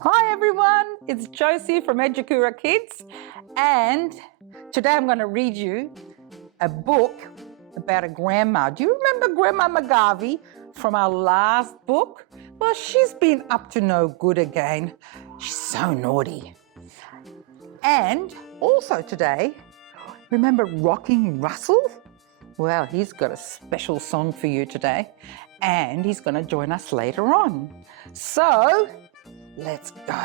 Hi everyone, it's Josie from Edukura Kids, and today I'm going to read you a book about a grandma. Do you remember Grandma McGarvey from our last book? Well, she's been up to no good again. She's so naughty. And also today, remember Rocking Russell? Well, he's got a special song for you today, and he's going to join us later on. So, let's go.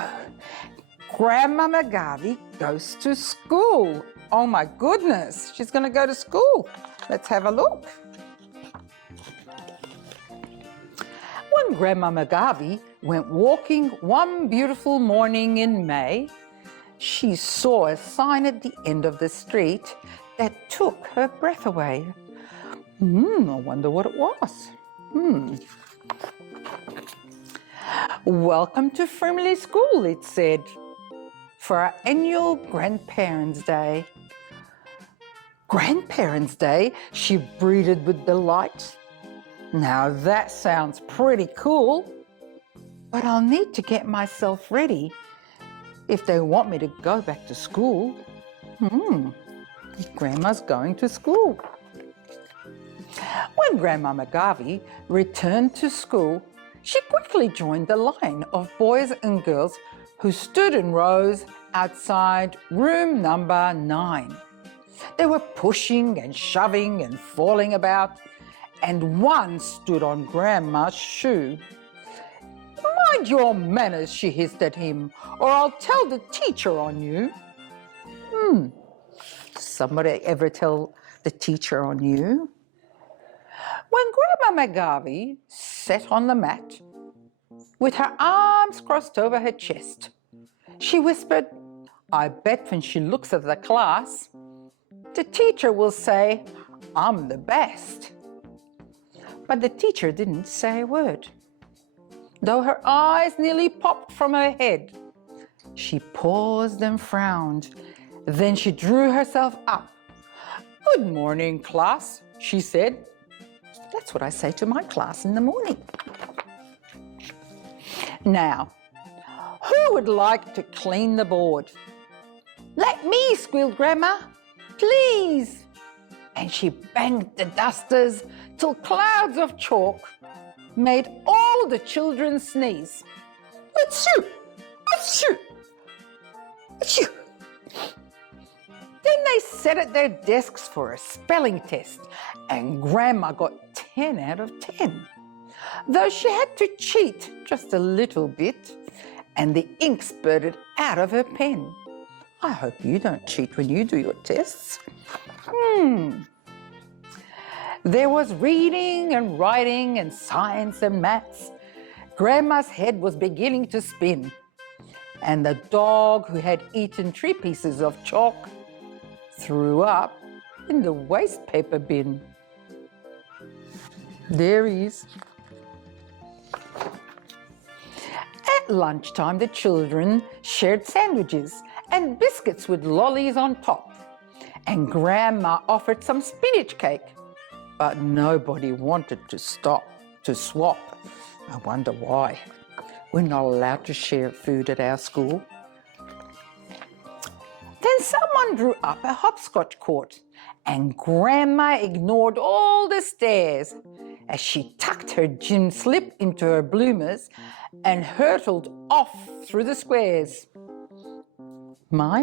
Grandma McGarvey goes to school. Oh my goodness, she's going to go to school. Let's have a look. When Grandma McGarvey went walking one beautiful morning in May, she saw a sign at the end of the street that took her breath away. I wonder what it was. Welcome to Frimley School, it said, for our annual Grandparents' Day. Grandparents' Day, she breathed with delight. Now that sounds pretty cool, but I'll need to get myself ready if they want me to go back to school. Grandma's going to school. When Grandma McGarvey returned to school, she quickly joined the line of boys and girls who stood in rows outside room number 9. They were pushing and shoving and falling about, and one stood on Grandma's shoe. "Mind your manners," she hissed at him, "or I'll tell the teacher on you." Somebody ever tell the teacher on you? When Grandma McGarvey sat on the mat with her arms crossed over her chest, she whispered, "I bet when she looks at the class, the teacher will say, 'I'm the best.'" But the teacher didn't say a word, though her eyes nearly popped from her head. She paused and frowned. Then she drew herself up. "Good morning, class," she said. That's what I say to my class in the morning. "Now, who would like to clean the board?" "Let me," squealed Grandma. "Please." And she banged the dusters till clouds of chalk made all the children sneeze. Achoo! Achoo! Achoo! Then they sat at their desks for a spelling test, and Grandma got 10 out of 10, though she had to cheat just a little bit, and the ink spurted out of her pen. I hope you don't cheat when you do your tests. There was reading and writing and science and maths. Grandma's head was beginning to spin, and the dog who had eaten 3 pieces of chalk threw up in the waste paper bin. There he is. At lunchtime, the children shared sandwiches and biscuits with lollies on top, and Grandma offered some spinach cake, but nobody wanted to swap. I wonder why. We're not allowed to share food at our school. Then someone drew up a hopscotch court, and Grandma ignored all the stares as she tucked her gym slip into her bloomers and hurtled off through the squares. My.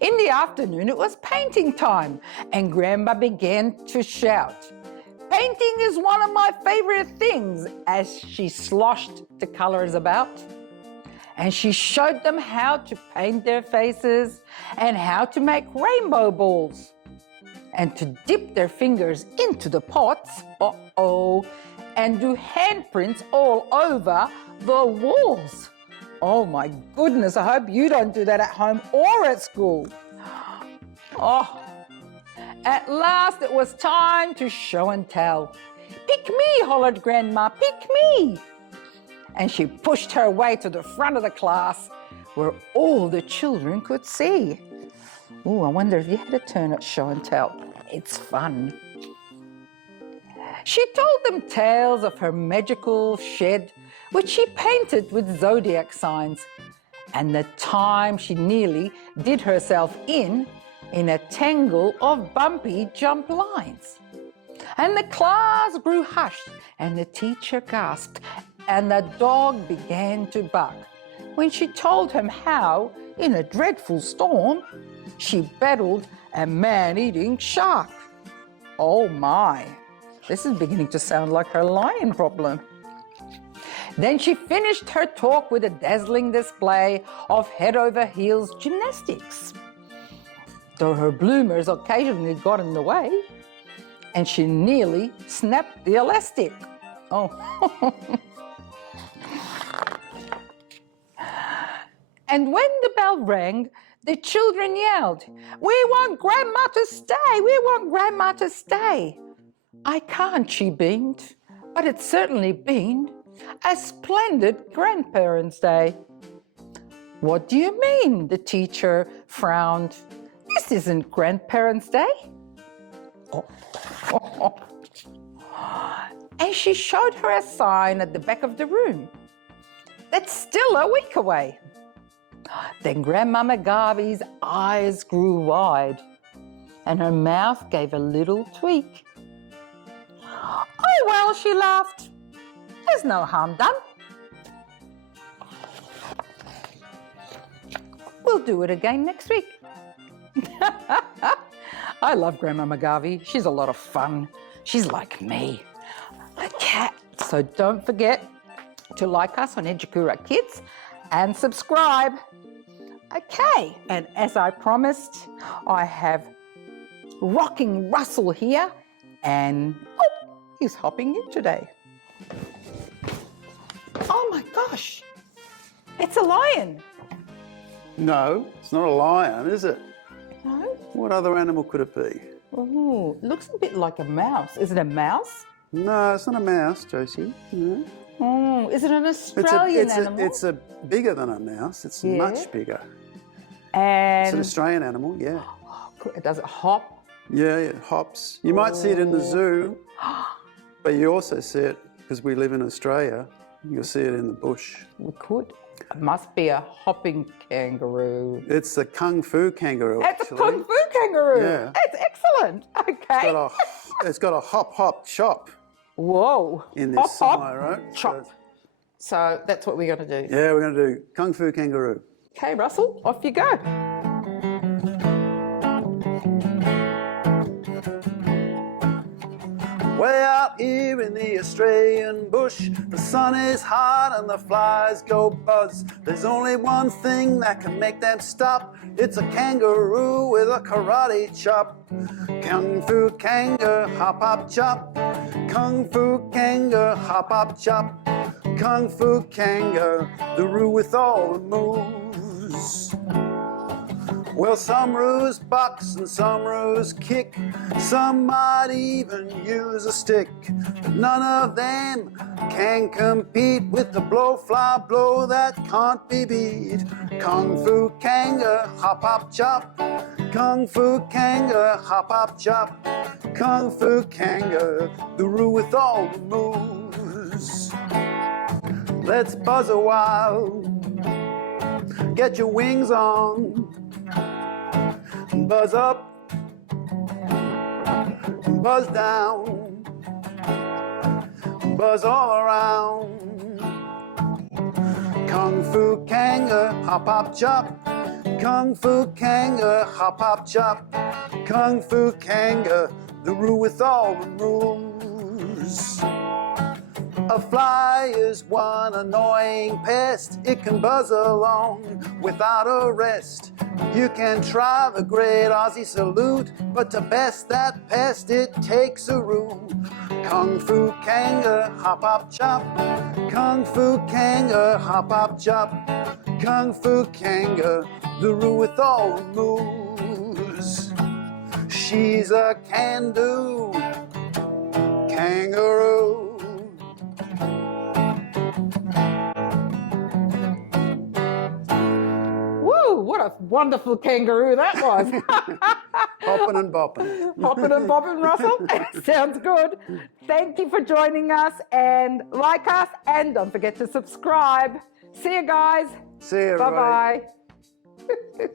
In the afternoon, it was painting time, and Grandma began to shout, "Painting is one of my favourite things," as she sloshed the colours about. And she showed them how to paint their faces and how to make rainbow balls and to dip their fingers into the pots, and do handprints all over the walls. Oh my goodness, I hope you don't do that at home or at school. At last it was time to show and tell. "Pick me," hollered Grandma, "pick me." And she pushed her way to the front of the class where all the children could see. I wonder if you had a turn at show and tell. It's fun. She told them tales of her magical shed, which she painted with zodiac signs, and the time she nearly did herself in a tangle of bumpy jump lines. And the class grew hushed, and the teacher gasped, and the dog began to bark when she told him how, in a dreadful storm, she battled a man-eating shark. Oh my, this is beginning to sound like her lion problem. Then she finished her talk with a dazzling display of head-over-heels gymnastics, though her bloomers occasionally got in the way, and she nearly snapped the elastic. Oh. And when the bell rang, the children yelled, "We want Grandma to stay! We want Grandma to stay!" "I can't," she beamed, "but it's certainly been a splendid Grandparents' Day." "What do you mean?" the teacher frowned. "This isn't Grandparents' Day." Oh. And she showed her a sign at the back of the room. "That's still a week away." Then Grandmama Garvey's eyes grew wide and her mouth gave a little tweak. "Oh, well," she laughed, "there's no harm done. We'll do it again next week." I love Grandmama Garvey. She's a lot of fun. She's like me, a cat. So don't forget to like us on Edukura Kids and subscribe. Okay, and as I promised, I have Rocking Russell here, and he's hopping in today. Oh my gosh, it's a lion. No, it's not a lion, is it? No? What other animal could it be? Oh, it looks a bit like a mouse. Is it a mouse? No, it's not a mouse, Josie. No. Oh, is it an Australian animal? It's bigger than a mouse. It's much bigger. And It's an Australian animal, yeah. Does it hop? Yeah, it hops. You might see it in the zoo, but you also see it, because we live in Australia, you'll see it in the bush. We could. It must be a hopping kangaroo. It's a kung fu kangaroo, It's actually. a kung fu kangaroo. Yeah. It's excellent. Okay. It's got a hop, hop, chop Whoa. in this Hop, somewhere, right? chop. So that's what we're going to do. Yeah, we're going to do kung fu kangaroo. Okay, Russell, off you go. Way out here in the Australian bush, the sun is hot and the flies go buzz. There's only one thing that can make them stop. It's a kangaroo with a karate chop. Kung fu kangaroo, hop hop chop. Kung fu kangaroo, hop hop chop. Kung fu kangaroo with all the moves. Well, some roos box and some roos kick. Some might even use a stick. But none of them can compete with the blowfly blow that can't be beat. Kung fu kangaroo, hop hop chop. Kung fu kangaroo, hop hop chop. Kung fu kangaroo with all the moves. Let's buzz a while. Get your wings on. Buzz up, buzz down, buzz all around. Kung fu kangaroo, hop hop chop. Kung fu kangaroo, hop hop chop. Kung fu kangaroo with all the moves. A fly is one annoying pest. It can buzz along without a rest. You can try the great Aussie salute, but to best that pest it takes a rule. Kung fu kangaroo, hop hop chop. Kung fu kangaroo, hop hop chop. Kung fu kangaroo with all the moves. She's a can-do kangaroo. Woo, what a wonderful kangaroo that was. Hopping and bopping. Hopping and bobbing, Russell. Sounds good. Thank you for joining us, and like us, and don't forget to subscribe. See you guys. See you, everybody. Bye-bye.